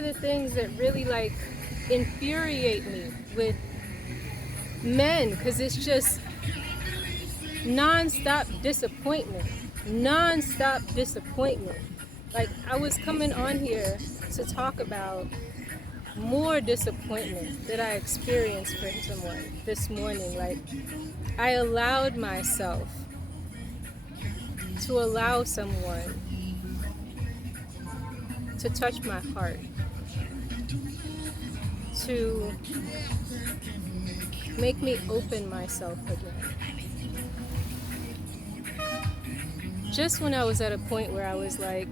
of the things that really like infuriate me with men, because it's just non-stop disappointment. Like, I was coming on here to talk about more disappointment that I experienced from someone this morning. Like, I allowed myself to allow someone to touch my heart, to make me open myself again. Just when I was at a point where I was like,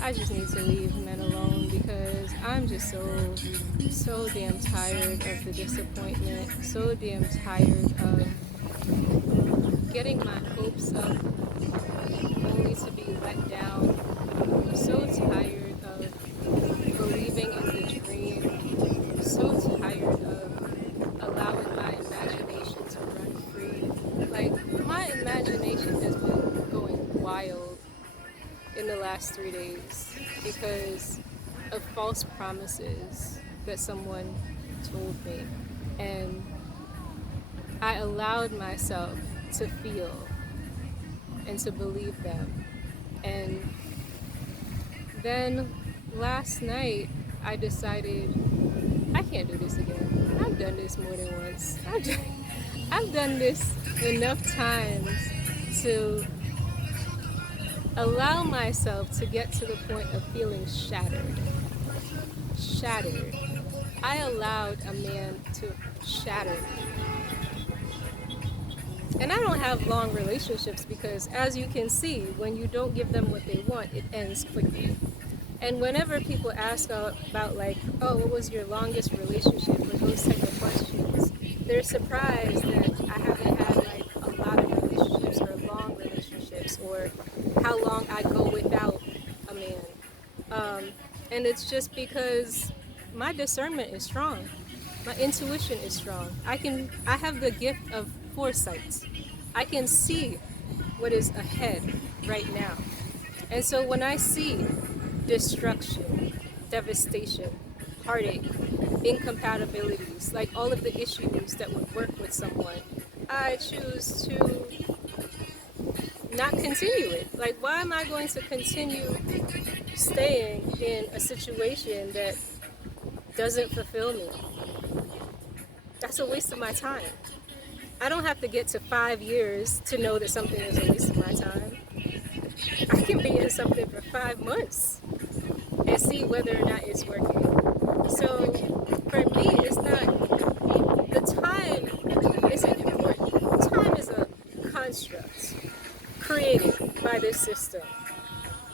I just need to leave men alone, because I'm just so damn tired of the disappointment, so damn tired of getting my hopes up only to be let down. I'm so tired of believing in the dream, so tired of allowing my imagination to run free. Like, my imagination has been going wild in the last 3 days because of false promises that someone told me, and I allowed myself to feel and to believe them. And then last night I decided I can't do this again. I've done this more than once. I've done this enough times to allow myself to get to the point of feeling shattered. I allowed a man to shatter me. And I don't have long relationships because, as you can see, when you don't give them what they want, it ends quickly. And whenever people ask about like, oh, what was your longest relationship, or those type of questions, they're surprised that I haven't had like a lot of relationships or long relationships, or how long I go without a man. And it's just because my discernment is strong. My intuition is strong. I have the gift of foresight. I can see what is ahead right now. And so when I see destruction, devastation, heartache, incompatibilities, like all of the issues that would work with someone, I choose to not continue it. Like, why am I going to continue staying in a situation that doesn't fulfill me? That's a waste of my time. I don't have to get to 5 years to know that something is a waste of my time. I can be in something for 5 months and see whether or not it's working. So for me, it's not, the time isn't important. Time is a construct created by this system.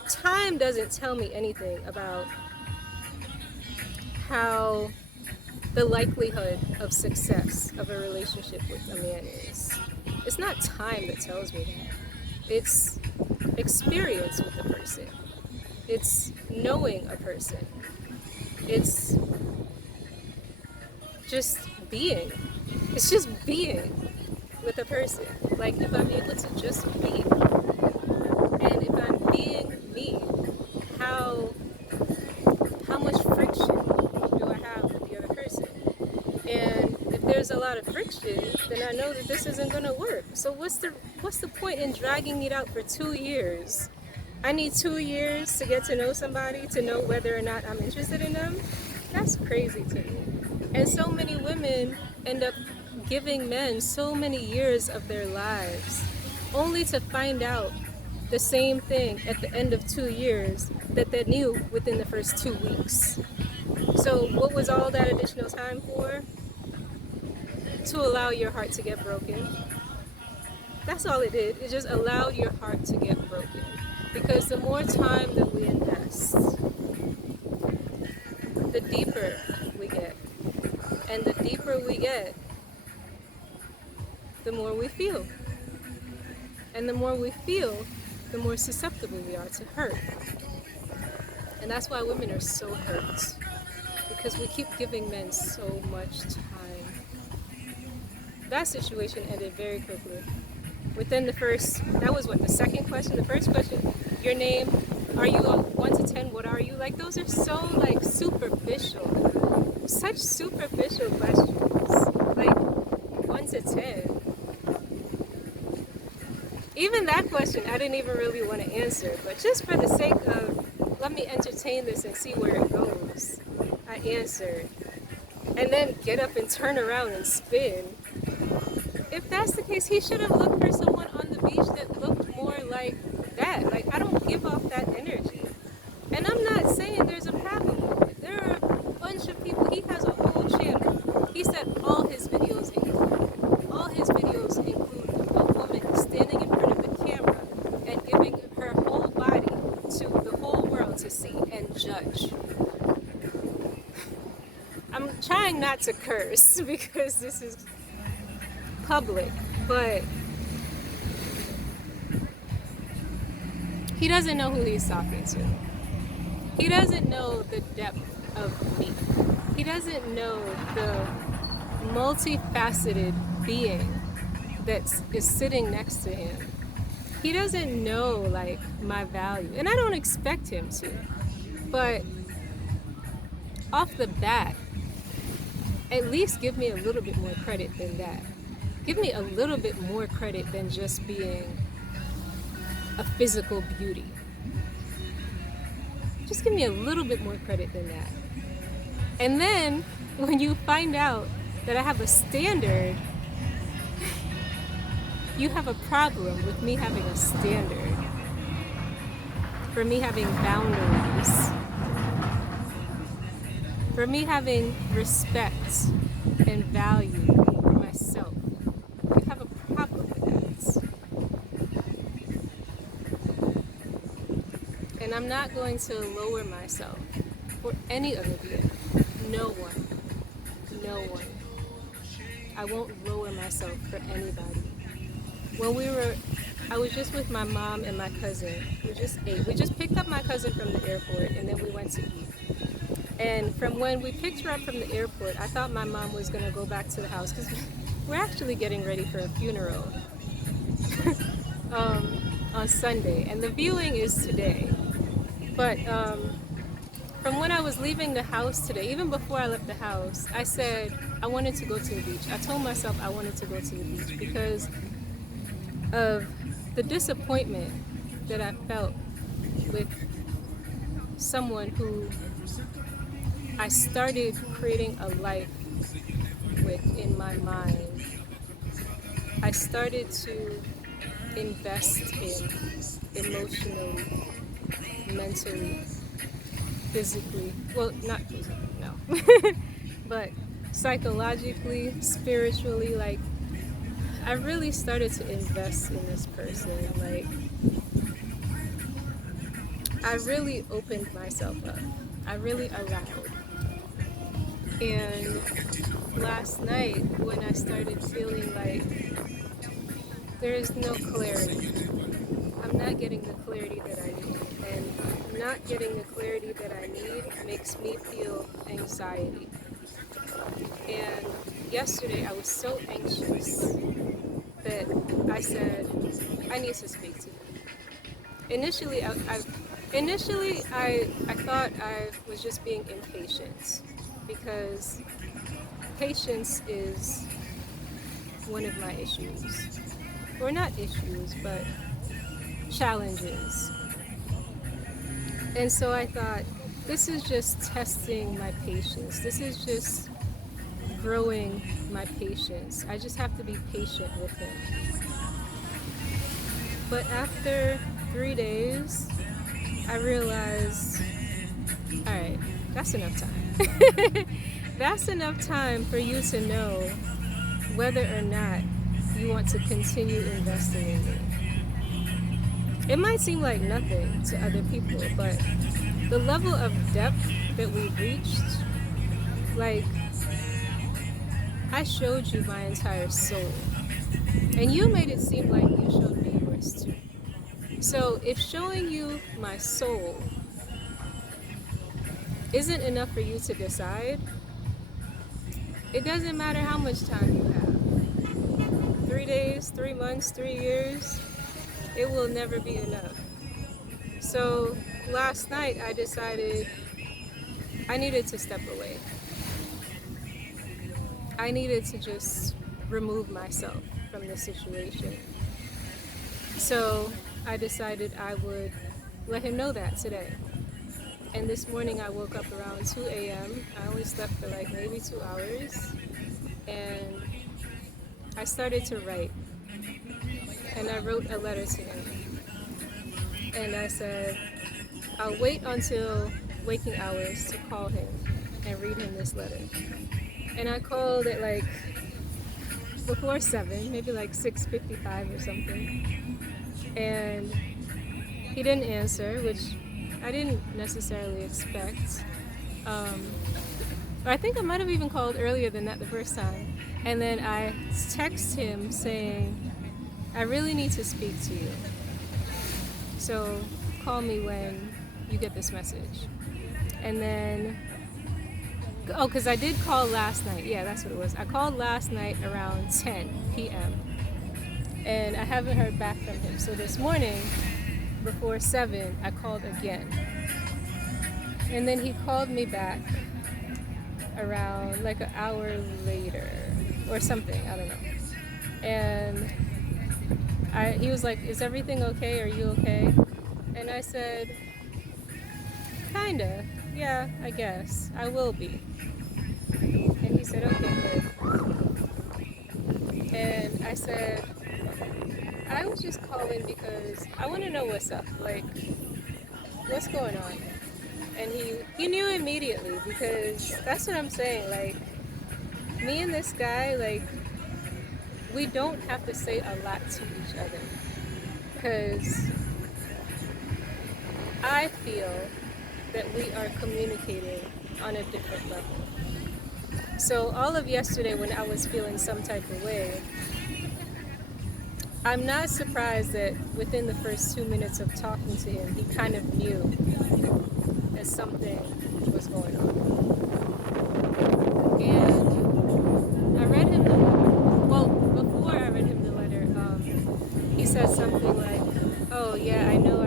Time doesn't tell me anything about how the likelihood of success of a relationship with a man is. It's not time that tells me that. It's experience with the person. It's knowing a person. It's just being. It's just being with a person. Like, if I'm able to just be, and if I'm being me, how much friction do I have with the other person? And if there's a lot of friction, then I know that this isn't going to work. So what's the point in dragging it out for 2 years? I need 2 years to get to know somebody, to know whether or not I'm interested in them? That's crazy to me. And so many women end up giving men so many years of their lives only to find out the same thing at the end of 2 years that they knew within the first 2 weeks. So what was all that additional time for? To allow your heart to get broken. That's all it did. It just allowed your heart to get broken. Because the more time that we invest, the deeper we get. And the deeper we get, the more we feel. And the more we feel, the more susceptible we are to hurt. And that's why women are so hurt. Because we keep giving men so much time. That situation ended very quickly. Within the first, that was what, the second question? The first question, your name, are you a 1 to 10? What are you? Like, those are so, like, superficial. Such superficial questions. Like, 1 to 10. Even that question, I didn't even really want to answer. But just for the sake of, let me entertain this and see where it goes, I answered. And then get up and turn around and spin. If that's the case, he should have looked for someone on the beach that looked more like that. Like, I don't give off that energy. And I'm not saying there's a problem with it. There are a bunch of people. He has a whole channel. He said all his videos include a woman standing in front of the camera and giving her whole body to the whole world to see and judge. I'm trying not to curse because this is public, but he doesn't know who he's talking to. He doesn't know the depth of me. He doesn't know the multifaceted being that is sitting next to him. He doesn't know, like, my value, and I don't expect him to. But off the bat, at least give me a little bit more credit than that. Give me a little bit more credit than just being a physical beauty. Just give me a little bit more credit than that. And then when you find out that I have a standard, you have a problem with me having a standard, for me having boundaries, for me having respect and value for myself. You have a problem with that. And I'm not going to lower myself for any other being. No one. No one. I won't lower myself for anybody. I was just with my mom and my cousin. We just ate. We just picked up my cousin from the airport and then we went to eat. And from when we picked her up from the airport, I thought my mom was going to go back to the house because we're actually getting ready for a funeral on Sunday. And the viewing is today. But from when I was leaving the house today, even before I left the house, I said I wanted to go to the beach. I told myself I wanted to go to the beach because of the disappointment that I felt with someone who I started creating a life with in my mind. I started to invest in emotionally, mentally, physically, well, not physically, no, but psychologically, spiritually. Like, I really started to invest in this person. Like, I really opened myself up. I really allowed. And last night, when I started feeling like there is no clarity, I'm not getting the clarity that I need. And not getting the clarity that I need makes me feel anxiety. And yesterday, I was so anxious that I said, I need to speak to you. Initially, I thought I was just being impatient because patience is one of my issues. Or not issues, but challenges. And so I thought, this is just testing my patience. This is just growing my patience. I just have to be patient with him. But after 3 days, I realized, all right, that's enough time. That's enough time for you to know whether or not you want to continue investing in me. It might seem like nothing to other people, but the level of depth that we've reached, like, I showed you my entire soul. And you made it seem like you showed me yours too. So if showing you my soul isn't enough for you to decide, it doesn't matter how much time you have. 3 days, 3 months, 3 years, it will never be enough. So last night I decided I needed to step away. I needed to just remove myself from the situation. So I decided I would let him know that today. And this morning I woke up around 2 a.m. I only slept for like maybe 2 hours. And I started to write. And I wrote a letter to him. And I said, I'll wait until waking hours to call him and read him this letter. And I called at like before 7, maybe like 6:55 or something. And he didn't answer, which I didn't necessarily expect. But I think I might have even called earlier than that the first time. And then I text him saying, I really need to speak to you. So call me when you get this message. And then, oh, because I did call last night. Yeah, that's what it was. I called last night around 10 p.m. And I haven't heard back from him. So this morning, before 7, I called again. And then he called me back around like an hour later or something. I don't know. And he was like, is everything okay? Are you okay? And I said, kinda. Yeah, I guess. I will be. And he said, okay, good. And I said, I was just calling because I want to know what's up. Like, what's going on? And he knew immediately, because that's what I'm saying. Like, me and this guy, like, we don't have to say a lot to each other. Because I feel that we are communicating on a different level. So all of yesterday when I was feeling some type of way, I'm not surprised that within the first 2 minutes of talking to him, he kind of knew that something was going on. And I read him the letter. Well, before I read him the letter, he said something like, oh yeah, I know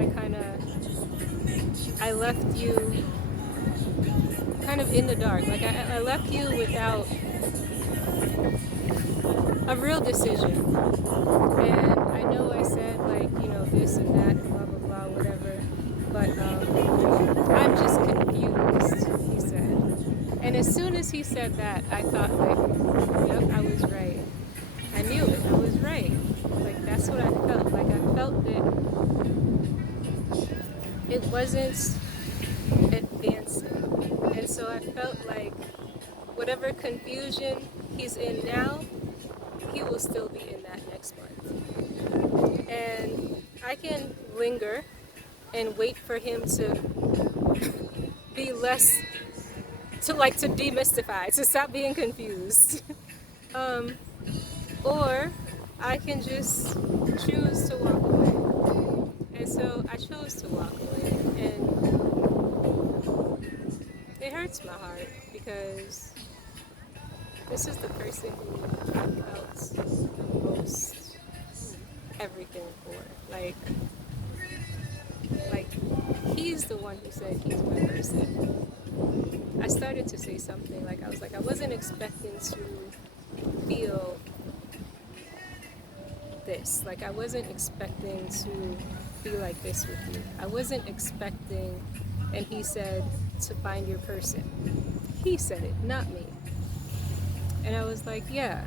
I left you kind of in the dark. Like I left you without a real decision. And I know I said like, this and that and blah, blah, blah, whatever. But I'm just confused, he said. And as soon as he said that, I thought like, yep, I was right. I knew it. I was right. Like that's what I felt. Like I felt that it wasn't advancing. And so I felt like whatever confusion he's in now, he will still be in that next month. And I can linger and wait for him to be less, to demystify, to stop being confused. Or I can just choose to walk away. And so I chose to walk away. And it hurts my heart because this is the person who I felt the most everything for. Like he's the one who said he's my person. I started to say something, like I wasn't expecting to feel this. Like I wasn't expecting to be like this with you. I wasn't expecting, and he said, to find your person. He said it, not me. And I was like, yeah.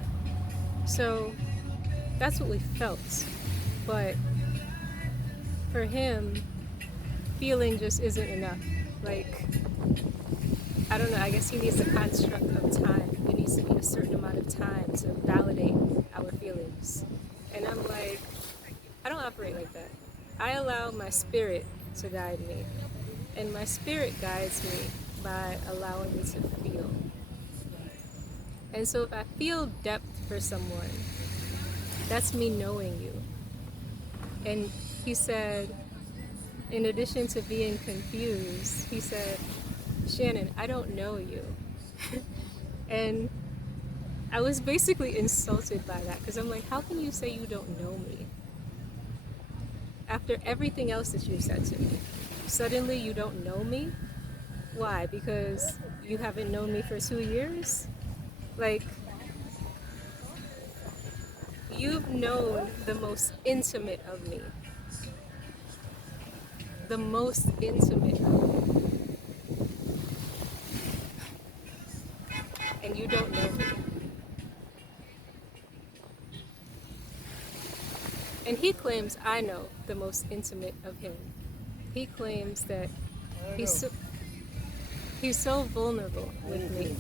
So that's what we felt. But for him, feeling just isn't enough. Like, I don't know, I guess he needs a construct of time. It needs to be a certain amount of time to validate our feelings. And I'm like, I don't operate like that. I allow my spirit to guide me. And my spirit guides me by allowing me to feel. And so if I feel depth for someone, that's me knowing you. And he said, in addition to being confused, he said, Shannon, I don't know you. And I was basically insulted by that, because I'm like, how can you say you don't know me after everything else that you said to me? suddenly you don't know me. Why? Because you haven't known me for 2 years? Like, you've known the most intimate of me. The most intimate of me. And you don't know me. And he claims I know the most intimate of him. He claims that he's so, he's so vulnerable with me.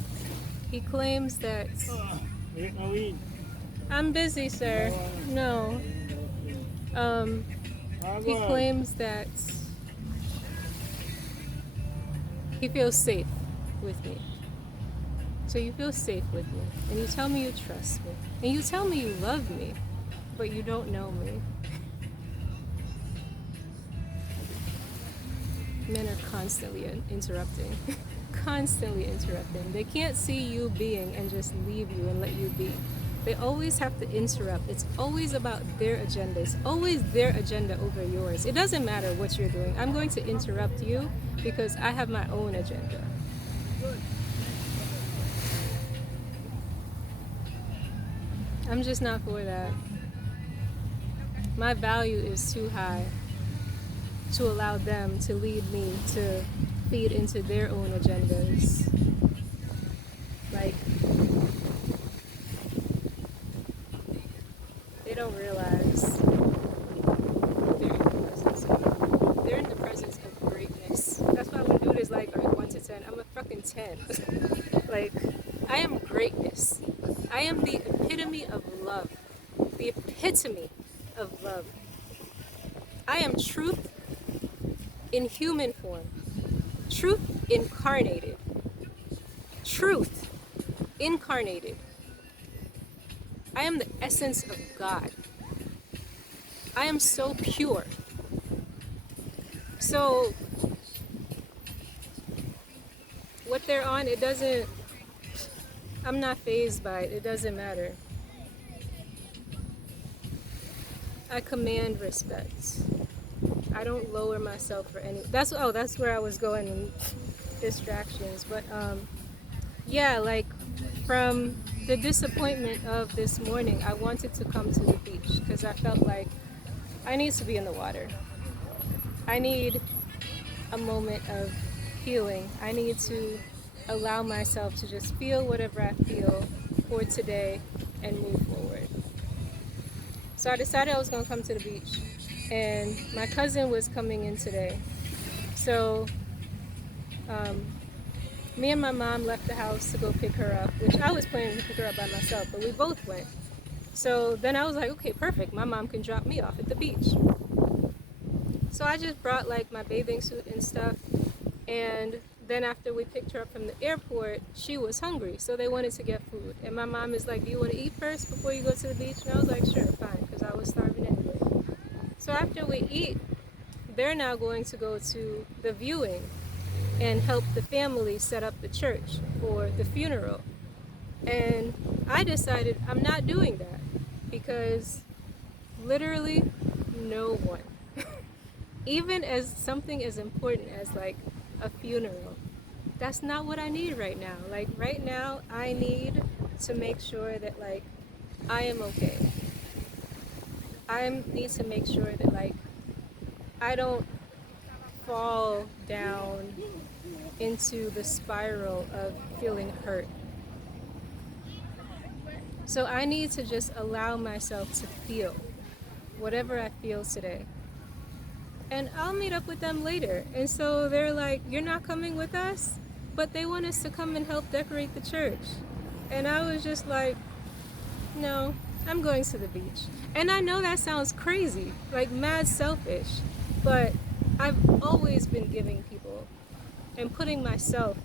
He claims that I'm busy, sir. No. He claims that he feels safe with me. So you feel safe with me, and you tell me you trust me, and you tell me you love me, but you don't know me. Men are constantly interrupting. Constantly interrupting. They can't see you being and just leave you and let you be. They always have to interrupt. It's always about their agenda. It's always their agenda over yours. It doesn't matter what you're doing. I'm going to interrupt you because I have my own agenda. I'm just not for that. My value is too high to allow them to lead me to feed into their own agendas. Like, they don't realize they're in the presence of greatness. That's why when dude is like, are you 1 to 10? I'm a fucking 10. Like, I am greatness. I am the epitome of love. The epitome of love. I am truth in human form. Truth incarnated. Truth incarnated. I am the essence of God. I am so pure. So, what they're on, it doesn't, I'm not fazed by it. It doesn't matter. I command respect. I don't lower myself for any, that's where I was going in distractions. But, yeah, like, from the disappointment of this morning, I wanted to come to the beach because I felt like I need to be in the water. I need a moment of healing. I need to allow myself to just feel whatever I feel for today and move forward. So I decided I was going to come to the beach, and my cousin was coming in today. So me and my mom left the house to go pick her up, which I was planning to pick her up by myself, but we both went. So then I was like, okay, perfect. My mom can drop me off at the beach. So I just brought like my bathing suit and stuff. And then after we picked her up from the airport, she was hungry. So they wanted to get food. And my mom is like, do you want to eat first before you go to the beach? And I was like, sure, fine, because I was starving anyway. So after we eat, they're now going to go to the viewing and help the family set up the church for the funeral. And I decided I'm not doing that because literally no one, even as something as important as like a funeral, that's not what I need right now. Like right now I need to make sure that like I am okay. I need to make sure that like I don't fall down into the spiral of feeling hurt. So I need to just allow myself to feel whatever I feel today. And I'll meet up with them later. And so they're like, you're not coming with us? But they want us to come and help decorate the church. And I was just like, no, I'm going to the beach. And I know that sounds crazy, like mad selfish, but I've always been giving people and putting myself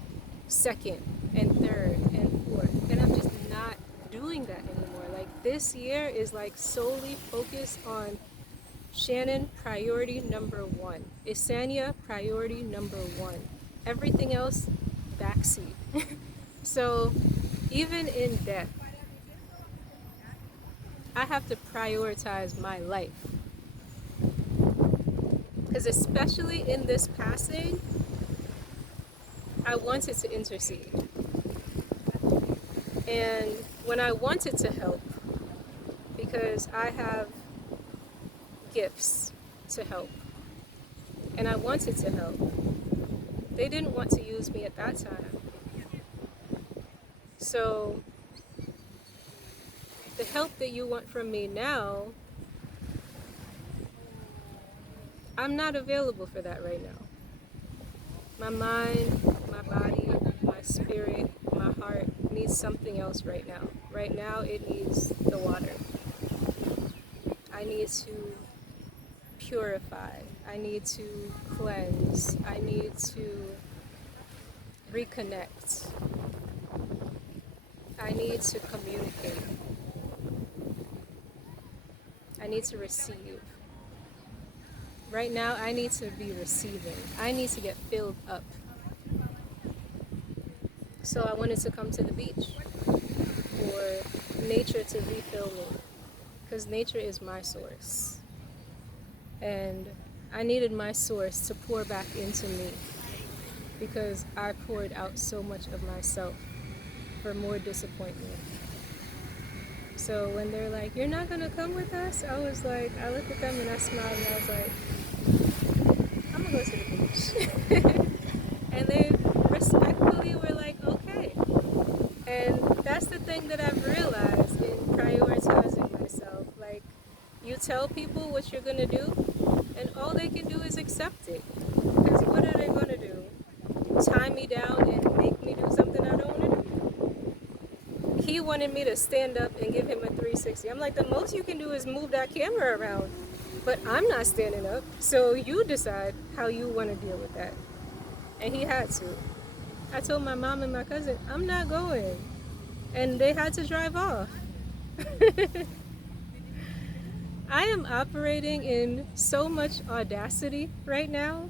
second and third and fourth. And I'm just not doing that anymore. Like this year is like solely focused on Shannon, priority number 1. Yssania, priority number 1. Everything else, backseat. So even in death, I have to prioritize my life. Because especially in this passing, I wanted to intercede. And when I wanted to help, because I have gifts to help, and I wanted to help, they didn't want to use me at that time. So the help that you want from me now, I'm not available for that right now. My mind, my body, my spirit, my heart needs something else right now. Right now it needs the water. I need to purify. I need to cleanse. I need to reconnect. I need to communicate. I need to receive. Right now, I need to be receiving. I need to get filled up. So I wanted to come to the beach for nature to refill me, because nature is my source. And I needed my source to pour back into me, because I poured out so much of myself for more disappointment. So when they're like, "You're not gonna come with us?" I was like, I looked at them and I smiled and I was like, "I'm gonna go to the beach." And they respectfully were like, "Okay." And that's the thing that I've realized in prioritizing myself. Like, you tell people what you're gonna do, and all they can do is accept it. Because what are they gonna do? Tie me down and make me do something I don't want to do? He wanted me to stand up and give him a 360. I'm like, the most you can do is move that camera around. But I'm not standing up, so you decide how you want to deal with that. And he had to. I told my mom and my cousin, I'm not going. And they had to drive off. I am operating in so much audacity right now.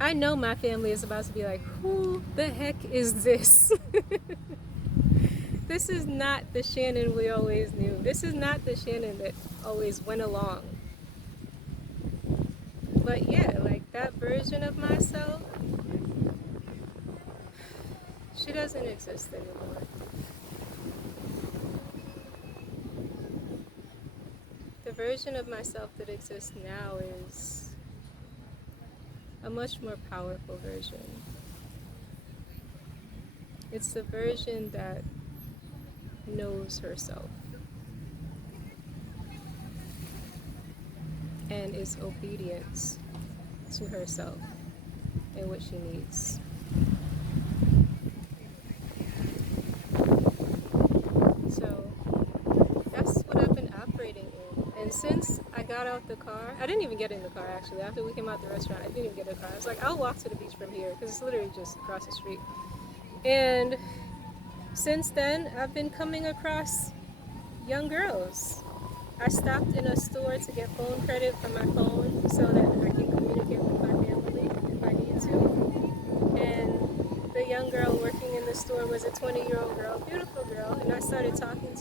I know my family is about to be like, who the heck is this? This is not the Shannon we always knew. This is not the Shannon that always went along. But yeah, like that version of myself, she doesn't exist anymore. The version of myself that exists now is a much more powerful version. It's the version that knows herself and is obedient to herself and what she needs. So that's what I've been operating in. And since I got out the car, I didn't even get in the car actually. After we came out the restaurant, I didn't even get in the car. I was like, I'll walk to the beach from here because it's literally just across the street. And since then, I've been coming across young girls. I stopped in a store to get phone credit for my phone so that I can communicate with my family if I need to. And the young girl working in the store was a 20-year-old girl, beautiful girl, and I started talking to